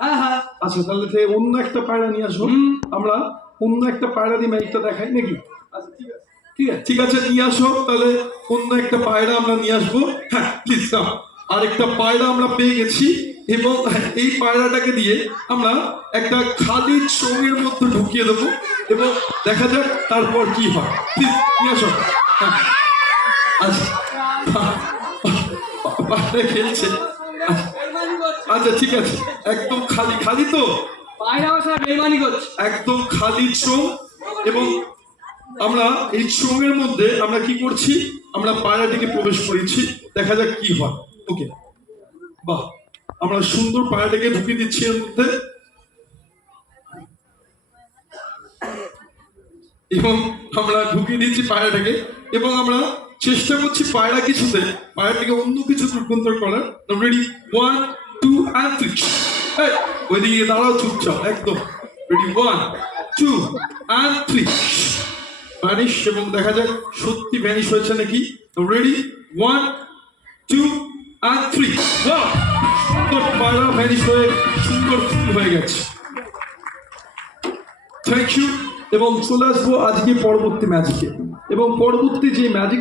হ্যাঁ হ্যাঁ। আচ্ছা তাহলে অন্য একটা পায়রা নিয়ে আসবো, আমরা অন্য একটা পায়রা দিয়ে ম্যাজিকটা দেখাই নাকি? আচ্ছা ঠিক আছে, ঠিক আছে নিয়ে আসো তাহলে অন্য একটা পায়রা আমরা নিয়ে আসবো। হ্যাঁ প্লিজ নাও, আরেকটা পায়রা আমরা পেয়ে গেছি এবং এই পায়রাটাকে দিয়ে আমরা একটা খালি চোঙের মধ্যে ঢুকিয়ে দেবো এবং দেখা যাক তারপর কি হয়। প্লিজ নিয়ে আসো। হ্যাঁ। আচ্ছা পায়রা খেলছে। আচ্ছা ঠিক আছে, একদম খালি খালি তো পায়রা বাসা বেইমানি করছে। একদম খালি চোঙ এবং আমরা এই চোঙের মধ্যে আমরা কি করছি, আমরা পায়রাটিকে প্রবেশ করেছি, দেখা যাক কি হয়। ওকে বাহ, আমরা সুন্দর পায়রাটাকে ঢুকিয়ে দিচ্ছি এর মধ্যে এবং আমরা ঢুকিয়ে দিচ্ছি পায়রাটাকে এবং আমরা চেষ্টা করছি পায়রা কিছুতে পায়রাটাকে অন্য কিছু রূপান্তর করার। Ready 1 2 and 3। ওইদিকে দাঁড়াও চুপচাপ একদম। Ready 1 2 and 3। ভ্যানিশ এবং দেখা যাক সত্যি ভ্যানিশ হয়েছে নাকি। Ready 1 2 and 3। ওয়াও, সুন্দর পায়রা ভ্যানিশ হয়ে সুন্দর ফুল হয়ে গেছে। Thank you. এবং চলে আসবো আজকে পরবর্তী ম্যাজিকে এবং পরবর্তী যে ম্যাজিক